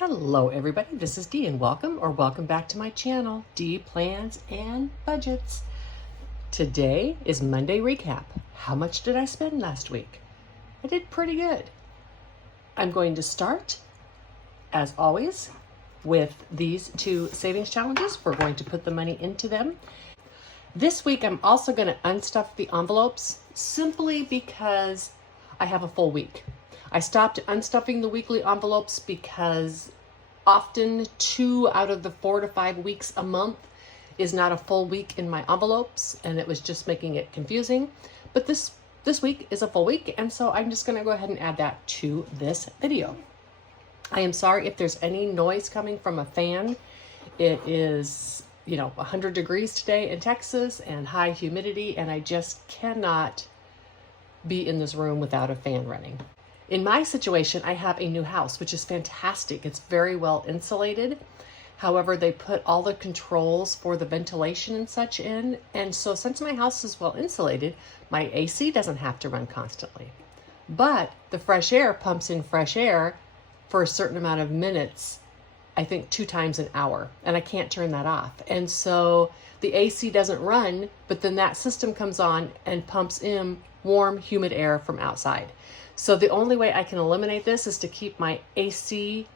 Hello everybody, this is Dee and welcome back to my channel, Dee Plans and Budgets. Today is Monday recap. How much did I spend last week? I did pretty good. I'm going to start, as always, with these two savings challenges. We're going to put the money into them. This week I'm also going to unstuff the envelopes simply because I have a full week. I stopped unstuffing the weekly envelopes because often 2 out of the 4 to 5 weeks a month is not a full week in my envelopes, and it was just making it confusing. But this week is a full week, and so I'm just going to go ahead and add that to this video. I am sorry if there's any noise coming from a fan. It is, 100 degrees today in Texas and high humidity, and I just cannot be in this room without a fan running. In my situation, I have a new house, which is fantastic. It's very well insulated. However, they put all the controls for the ventilation and such in. And so since my house is well insulated, my AC doesn't have to run constantly. But the fresh air pumps in fresh air for a certain amount of minutes, I think 2 times an hour, and I can't turn that off. And so the AC doesn't run, but then that system comes on and pumps in warm, humid air from outside. So the only way I can eliminate this is to keep my AC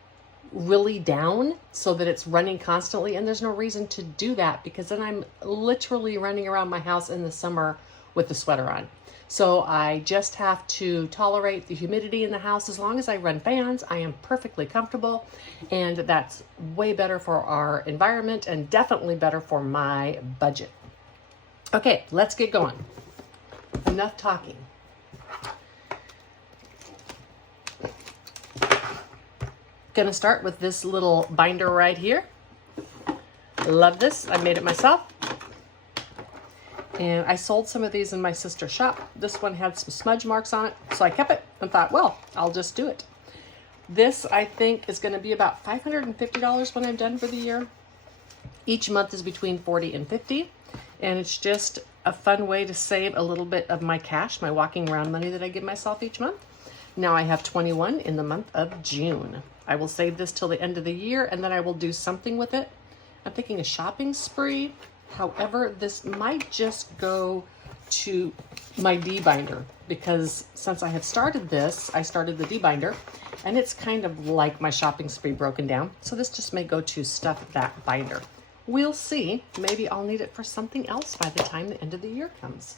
really down so that it's running constantly. And there's no reason to do that because then I'm literally running around my house in the summer with the sweater on. So I just have to tolerate the humidity in the house. As long as I run fans, I am perfectly comfortable. And that's way better for our environment and definitely better for my budget. Okay, let's get going. Enough talking. Gonna start with this little binder right here. Love this. I made it myself. And I sold some of these in my sister's shop. This one had some smudge marks on it, so I kept it and thought, well, I'll just do it. This, I think, is gonna be about $550 when I'm done for the year. Each month is between $40 and $50, and it's just a fun way to save a little bit of my cash, my walking around money that I give myself each month. Now I have 21 in the month of June. I will save this till the end of the year, and then I will do something with it. I'm thinking a shopping spree. However, this might just go to my D binder because since I have started this, I started the D binder, and it's kind of like my shopping spree broken down. So this just may go to stuff that binder. We'll see. Maybe I'll need it for something else by the time the end of the year comes.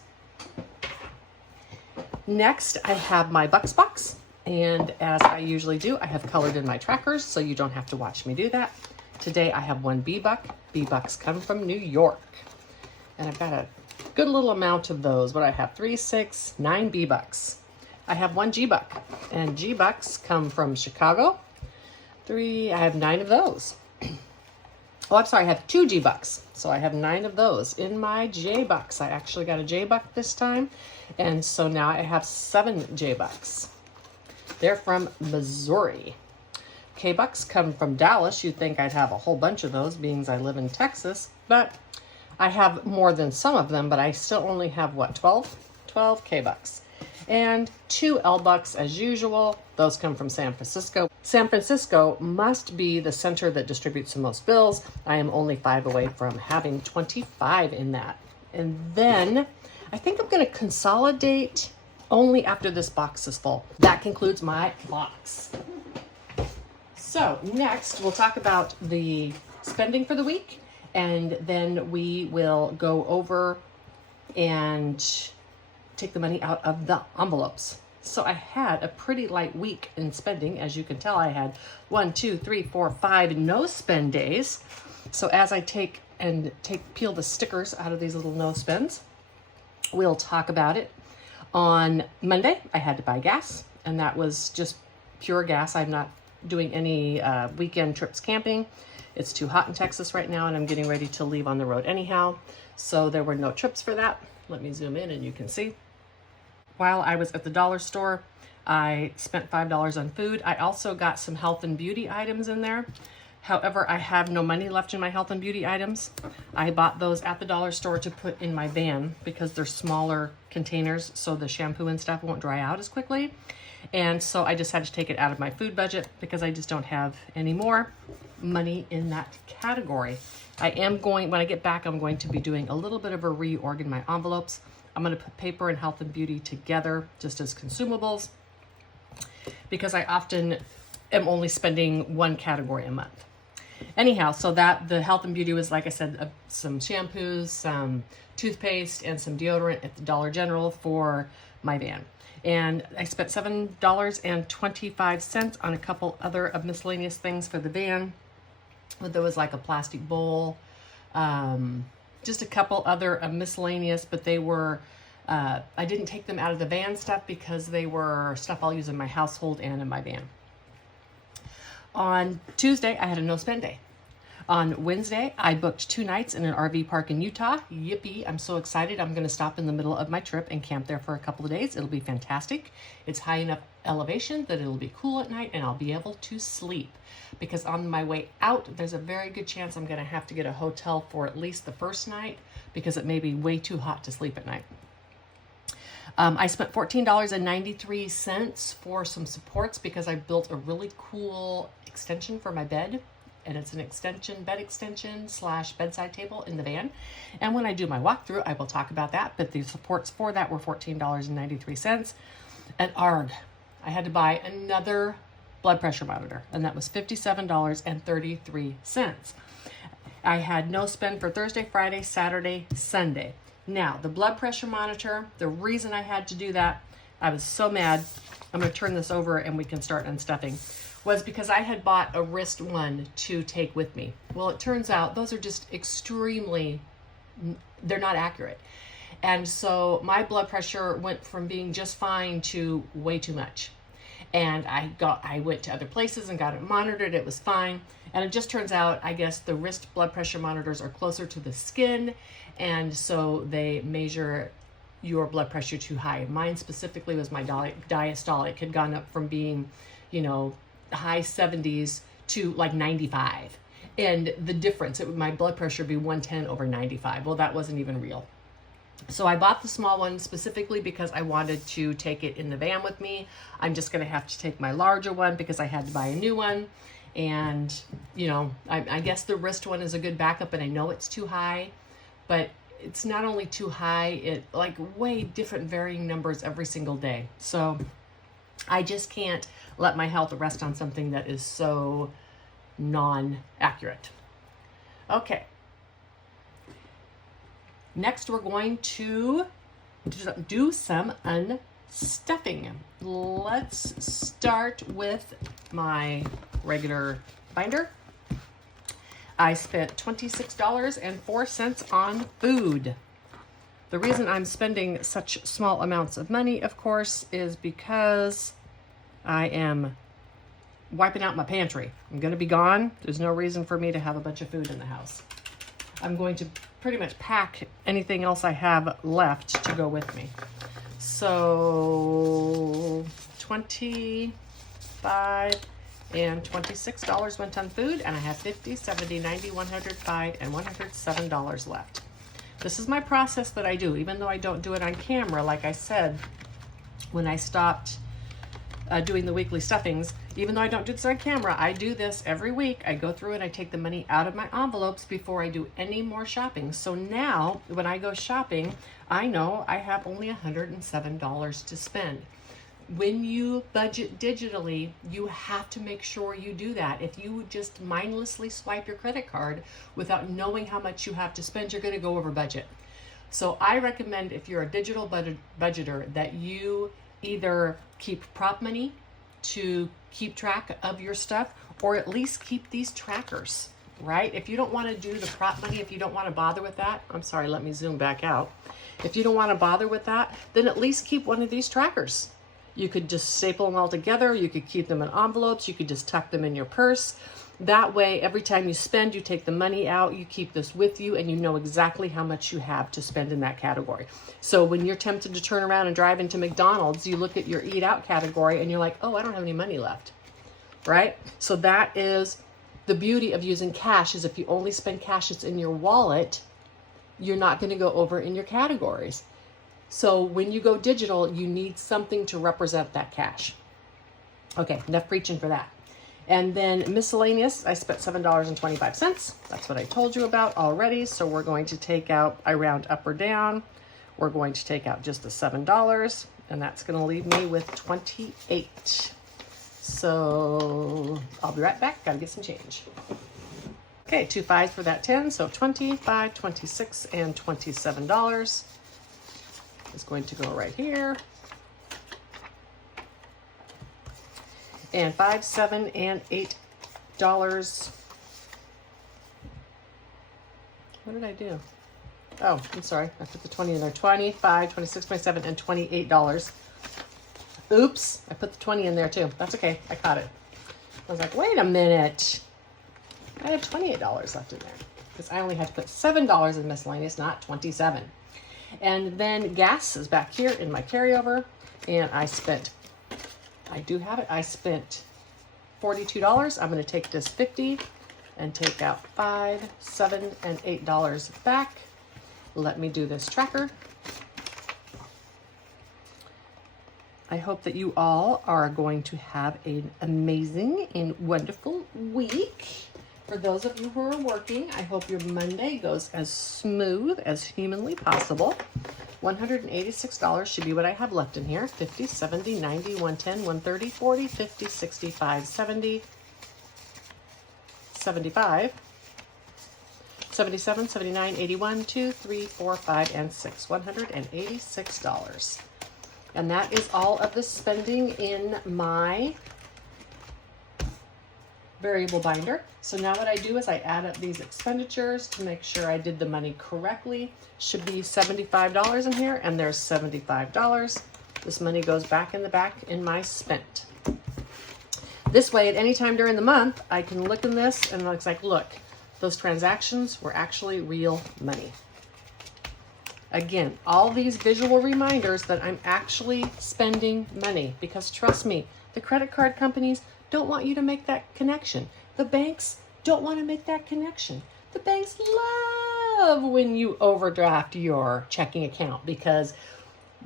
Next, I have my Bucks box. And as I usually do, I have colored in my trackers, so you don't have to watch me do that. Today, I have 1 B-Buck. B-Bucks come from New York. And I've got a good little amount of those. What I have, 3, 6, 9 B-Bucks. I have 1 G-Buck. And G-Bucks come from Chicago. I have 9 of those. Oh, I'm sorry, I have 2 G-Bucks. So I have 9 of those in my J-Bucks. I actually got a J-Buck this time. And so now I have 7 J-Bucks. They're from Missouri. K-Bucks come from Dallas. You'd think I'd have a whole bunch of those, being as I live in Texas, but I have more than some of them, but I still only have, 12? 12 K-Bucks. And 2 L-Bucks as usual. Those come from San Francisco. San Francisco must be the center that distributes the most bills. I am only 5 away from having 25 in that. And then I think I'm going to consolidate only after this box is full. That concludes my box. So next we'll talk about the spending for the week, and then we will go over and take the money out of the envelopes. So I had a pretty light week in spending. As you can tell, I had 1, 2, 3, 4, 5 no spend days. So as I peel the stickers out of these little no spends, we'll talk about it. On Monday, I had to buy gas, and that was just pure gas. I'm not doing any weekend trips camping. It's too hot in Texas right now, and I'm getting ready to leave on the road anyhow. So there were no trips for that. Let me zoom in and you can see. While I was at the dollar store, I spent $5 on food. I also got some health and beauty items in there. However, I have no money left in my health and beauty items. I bought those at the dollar store to put in my van because they're smaller containers, so the shampoo and stuff won't dry out as quickly. And so I decided to take it out of my food budget because I just don't have any more money in that category. I am going, when I get back, I'm going to be doing a little bit of a reorg in my envelopes. I'm going to put paper and health and beauty together just as consumables because I often am only spending one category a month. Anyhow, so that the health and beauty was, like I said, some shampoos, some toothpaste, and some deodorant at the Dollar General for my van. And I spent $7.25 on a couple other of miscellaneous things for the van. There was like a plastic bowl, just a couple other miscellaneous, but they were, I didn't take them out of the van stuff because they were stuff I'll use in my household and in my van. On Tuesday, I had a no spend day. On Wednesday, I booked 2 nights in an RV park in Utah. Yippee, I'm so excited. I'm going to stop in the middle of my trip and camp there for a couple of days. It'll be fantastic. It's high enough elevation that it'll be cool at night and I'll be able to sleep. Because on my way out, there's a very good chance I'm going to have to get a hotel for at least the first night because it may be way too hot to sleep at night. I spent $14.93 for some supports because I built a really cool extension for my bed. And it's an bed extension / bedside table in the van. And when I do my walkthrough, I will talk about that. But the supports for that were $14.93. And ARG, I had to buy another blood pressure monitor. And that was $57.33. I had no spend for Thursday, Friday, Saturday, Sunday. Now, the blood pressure monitor, the reason I had to do that, I was so mad. I'm going to turn this over and we can start unstuffing. Was because I had bought a wrist one to take with me. Well, it turns out those are just extremely, they're not accurate. And so my blood pressure went from being just fine to way too much. And I went to other places and got it monitored. It was fine. And it just turns out, I guess the wrist blood pressure monitors are closer to the skin. And so they measure your blood pressure too high. Mine specifically was my diastolic had gone up from being, high 70s to like 95. And the difference, my blood pressure would be 110 over 95. Well, that wasn't even real. So I bought the small one specifically because I wanted to take it in the van with me. I'm just going to have to take my larger one because I had to buy a new one. And, I guess the wrist one is a good backup, and I know it's too high, but it's not only too high, it like way different varying numbers every single day. So I just can't let my health rest on something that is so non-accurate. Okay. Next, we're going to do some unstuffing. Let's start with my regular binder. I spent $26.04 on food. The reason I'm spending such small amounts of money, of course, is because I am wiping out my pantry. I'm going to be gone. There's no reason for me to have a bunch of food in the house. I'm going to pretty much pack anything else I have left to go with me. So $25 and $26 went on food, and I have $50, $70, $90, $105, and $107 left. This is my process that I do, even though I don't do it on camera. Like I said, when I stopped doing the weekly stuffings, even though I don't do this on camera, I do this every week. I go through and I take the money out of my envelopes before I do any more shopping. So now when I go shopping, I know I have only $107 to spend. When you budget digitally, you have to make sure you do that. If you just mindlessly swipe your credit card without knowing how much you have to spend, you're going to go over budget. So I recommend, if you're a digital budgeter, that you either keep prop money to keep track of your stuff, or at least keep these trackers, right? If you don't want to do the prop money, if you don't want to bother with that, I'm sorry, let me zoom back out. If you don't want to bother with that, then at least keep one of these trackers. You could just staple them all together. You could keep them in envelopes. You could just tuck them in your purse. That way, every time you spend, you take the money out, you keep this with you, and you know exactly how much you have to spend in that category. So when you're tempted to turn around and drive into McDonald's, you look at your eat out category and you're like, oh, I don't have any money left, right? So that is the beauty of using cash, is if you only spend cash that's in your wallet, you're not going to go over in your categories. So when you go digital, you need something to represent that cash. Okay, enough preaching for that. And then miscellaneous, I spent $7.25. That's what I told you about already. So we're going to take out, I round up or down. We're going to take out just the $7, and that's going to leave me with 28. So I'll be right back. Gotta get some change. Okay, 2 5s for that 10. So 25, 26, and $27 is going to go right here. And $5, $7, and $8. What did I do? Oh, I'm sorry. I put the 20 in there. 25, 26, 27, and $28. Oops. I put the 20 in there too. That's okay. I caught it. I was like, wait a minute. I have $28 left in there because I only had to put $7 in miscellaneous, not 27. And then gas is back here in my carryover. And I spent, I do have it. I spent $42. I'm going to take this 50 and take out $5, $7, and $8 back. Let me do this tracker. I hope that you all are going to have an amazing and wonderful week. For those of you who are working, I hope your Monday goes as smooth as humanly possible. $186 should be what I have left in here. 50, 70, 90, 110, 130, 40, 50, 65, 70, 75. 77, 79, 81, 2, 3, 4, 5, and 6. $186. And that is all of the spending in my variable binder. So now what I do is I add up these expenditures to make sure I did the money correctly. Should be $75 in here, and there's $75. This money goes back in the back in my spent. This way, at any time during the month, I can look in this and it's like, look, those transactions were actually real money. Again, all these visual reminders that I'm actually spending money, because trust me, the credit card companies don't want you to make that connection. The banks don't want to make that connection. The banks love when you overdraft your checking account because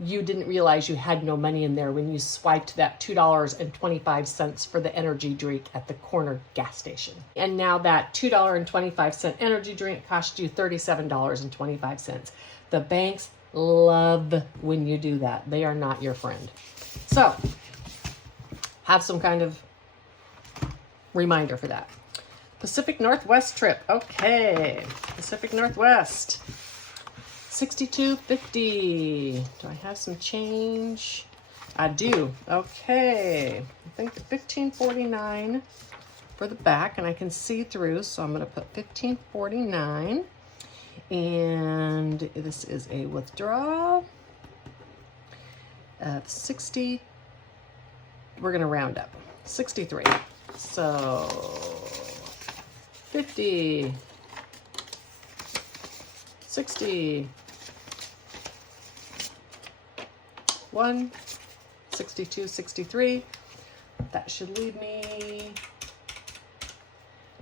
you didn't realize you had no money in there when you swiped that $2.25 for the energy drink at the corner gas station. And now that $2.25 energy drink cost you $37.25. The banks love when you do that. They are not your friend. So have some kind of reminder for that. Pacific Northwest trip. Okay. Pacific Northwest. $62.50. Do I have some change? I do. Okay. I think $15.49 for the back, and I can see through, so I'm going to put $15.49. And this is a withdrawal of 60. We're going to round up. 63. So 50, 60, 1, 62, 63. That should leave me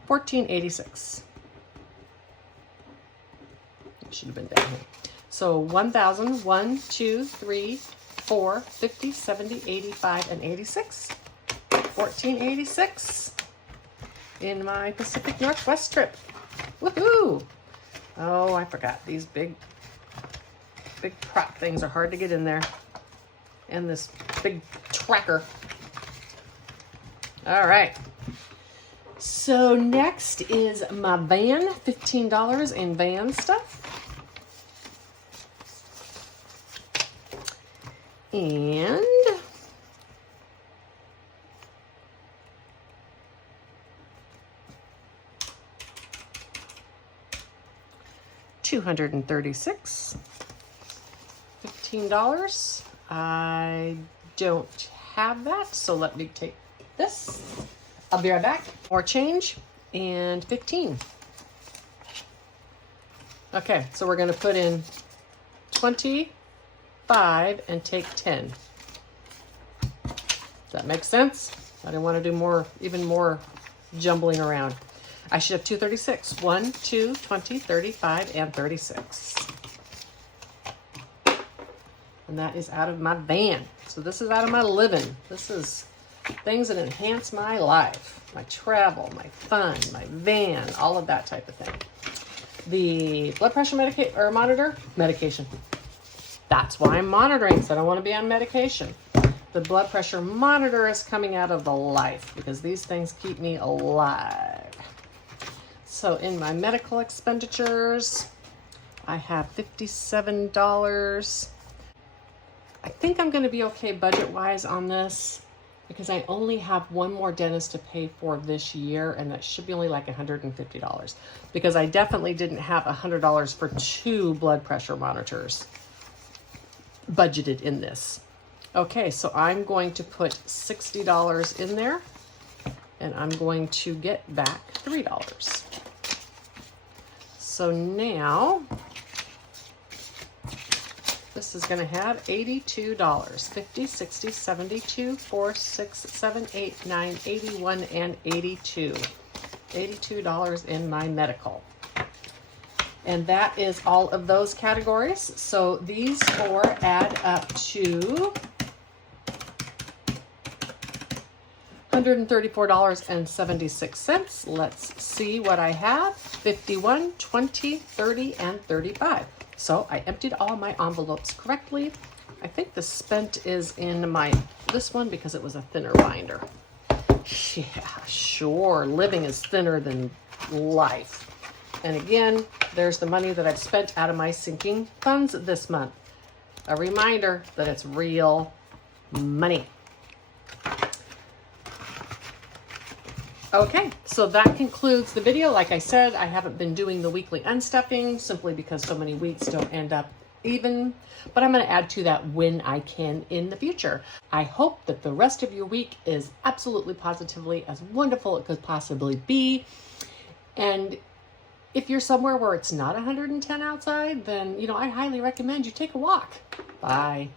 $14.86. It should have been down here. So 1,000, 1, 2, 3, 4, 50, 70, 85, and 86. $14.86 in my Pacific Northwest trip. Woohoo! Oh, I forgot. These big prop things are hard to get in there. And this big tracker. All right. So next is my van, $15 in van stuff. And $236, $15. I don't have that, so let me take this. I'll be right back. More change and 15. Okay, so we're going to put in 25 and take 10. Does that make sense? I didn't want to do even more jumbling around. I should have 236. 1, 2, 20, 35, and 36. And that is out of my van. So this is out of my living. This is things that enhance my life, my travel, my fun, my van, all of that type of thing. The blood pressure medication. That's why I'm monitoring, because I don't want to be on medication. The blood pressure monitor is coming out of the life because these things keep me alive. So in my medical expenditures, I have $57. I think I'm going to be okay budget-wise on this because I only have one more dentist to pay for this year, and that should be only like $150 because I definitely didn't have $100 for 2 blood pressure monitors budgeted in this. Okay, so I'm going to put $60 in there, and I'm going to get back $3. So now this is going to have $82. 50, 60, 72, 4, 6, 7, 8, 9, 81, and 82. $82 in my medical. And that is all of those categories. So these 4 add up to $134.76. Let's see what I have. 51, 20, 30, and 35. So I emptied all my envelopes correctly. I think the spent is in this one because it was a thinner binder. Yeah, sure. Living is thinner than life. And again, there's the money that I've spent out of my sinking funds this month. A reminder that it's real money. Okay, so that concludes the video. Like I said, I haven't been doing the weekly unstuffing simply because so many weeks don't end up even, but I'm going to add to that when I can in the future. I hope that the rest of your week is absolutely positively as wonderful as it could possibly be. And if you're somewhere where it's not 110 outside, then, I highly recommend you take a walk. Bye.